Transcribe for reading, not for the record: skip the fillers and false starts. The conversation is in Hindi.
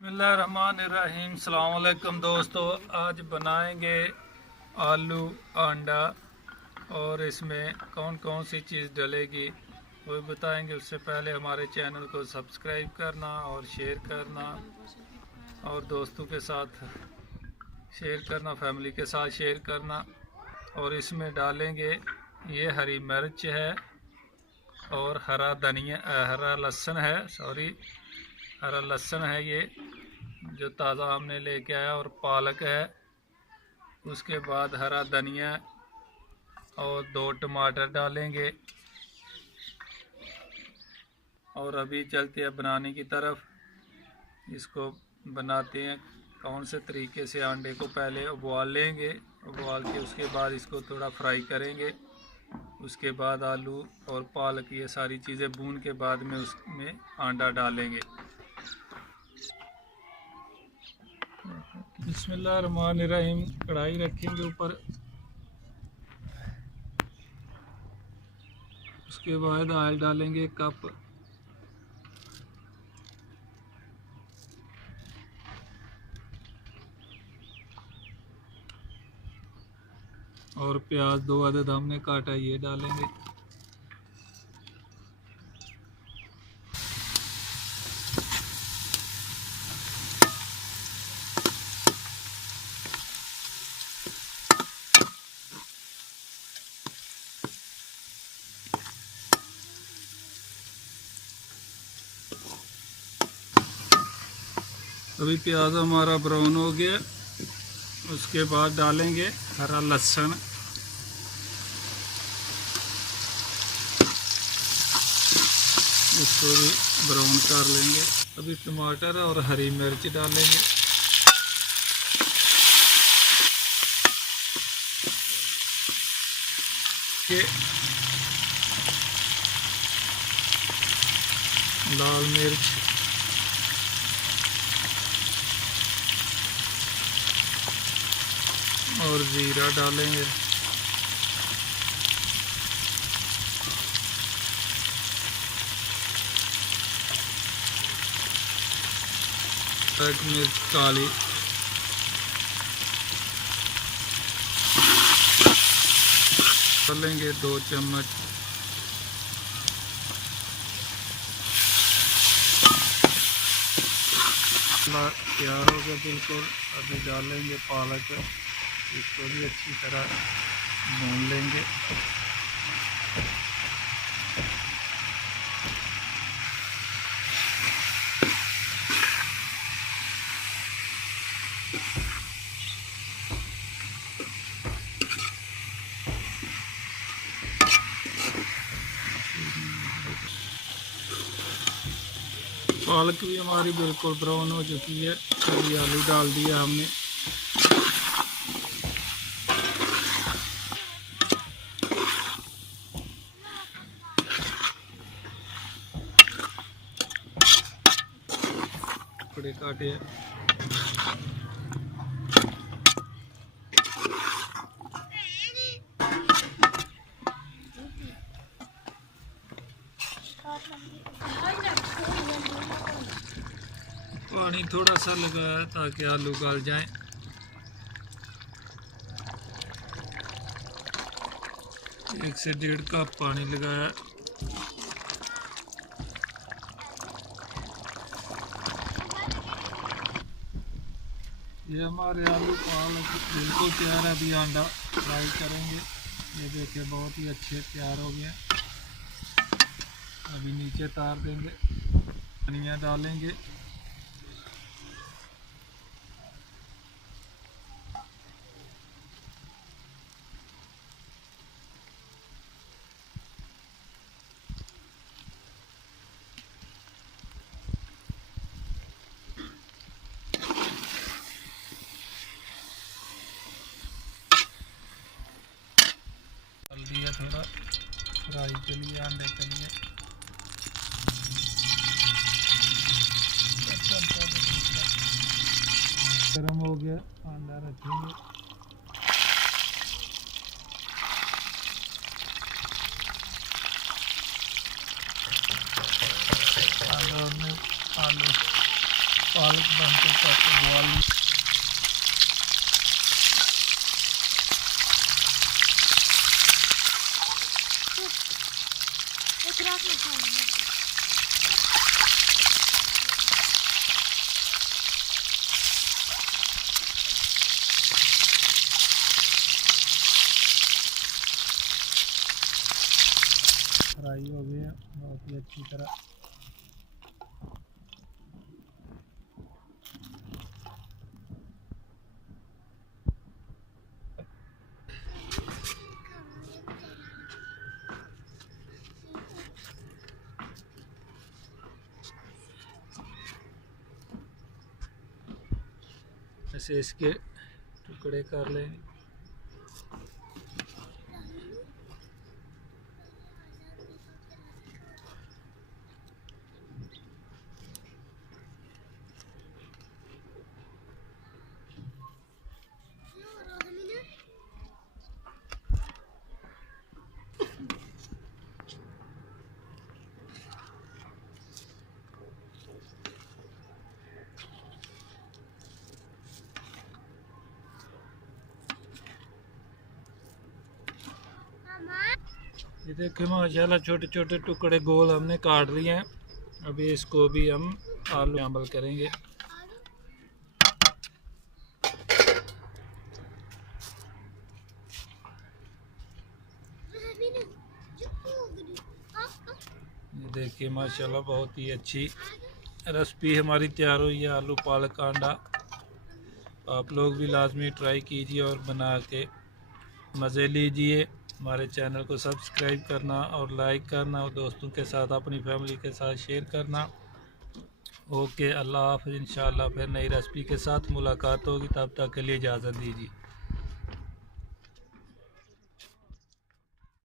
बिस्मिल्लाहिर्रहमानिर्रहीम। अस्सलाम वालेकुम दोस्तों, आज बनाएंगे आलू अंडा और इसमें कौन कौन सी चीज़ डलेगी वो बताएंगे। उससे पहले हमारे चैनल को सब्सक्राइब करना और शेयर करना और दोस्तों के साथ शेयर करना, फैमिली के साथ शेयर करना। और इसमें डालेंगे ये हरी मिर्च है और हरा लहसुन है, हरा लहसुन है ये जो ताज़ा हमने लेके आया, और पालक है। उसके बाद हरा धनिया और 2 टमाटर डालेंगे। और अभी चलते हैं बनाने की तरफ। इसको बनाते हैं कौन से तरीके से। अंडे को पहले उबाल लेंगे, उबाल के उसके बाद इसको थोड़ा फ्राई करेंगे। उसके बाद आलू और पालक ये सारी चीज़ें भून के बाद में उसमें अंडा डालेंगे। बिस्मिल्लाहिर्रहमानिर्रहीम। कढ़ाई रखेंगे ऊपर, उसके बाद ऑयल डालेंगे 1 कप। और प्याज 2 अदद हमने काटा, ये डालेंगे। अभी प्याज हमारा ब्राउन हो गया। उसके बाद डालेंगे हरा लहसुन, इसको भी ब्राउन कर लेंगे। अभी टमाटर और हरी मिर्च डालेंगे। लाल मिर्च, और जीरा डालेंगे। मिर्च काली, डालेंगे 2 चम्मच। तैयार हो गया बिल्कुल। अभी डालेंगे पालक, इसको भी अच्छी तरह भून लेंगे। पालक भी हमारी बिल्कुल ब्राउन हो चुकी है। अभी आलू डाल दिया हमने। टुकड़े काटे हैं। पानी थोड़ा सा लगाया ताकि आलू गल जाए। एक से 1.5 कप पानी लगाया। ये हमारे आलू पालक बिल्कुल तैयार है। अभी अंडा फ्राई करेंगे। ये देखिए बहुत ही अच्छे तैयार हो गए। अभी नीचे तार देंगे, धनिया डालेंगे। डाल दिया थोड़ा फ्राई के लिए, अंडे के लिए। गरम हो गया, अंडा रखेंगे। आलू पालक बनते तक उबाल। फ्राई हो गया बहुत ही अच्छी तरह। ऐसे इसके टुकड़े कर लेंगे। ये देखिए माशाल्लाह छोटे छोटे टुकड़े गोल हमने काट लिए हैं। अभी इसको भी हम आलू शामिल करेंगे। ये देखिए माशाल्लाह बहुत ही अच्छी रेसिपी हमारी तैयार हुई है आलू पालक का अंडा। आप लोग भी लाजमी ट्राई कीजिए और बना के मज़े लीजिए। हमारे चैनल को सब्सक्राइब करना और लाइक करना और दोस्तों के साथ अपनी फैमिली के साथ शेयर करना। ओके, अल्लाह हाफ़िज़। इंशाअल्लाह फिर नई रेसिपी के साथ मुलाकात होगी, तब तक के लिए इजाज़त दीजिए।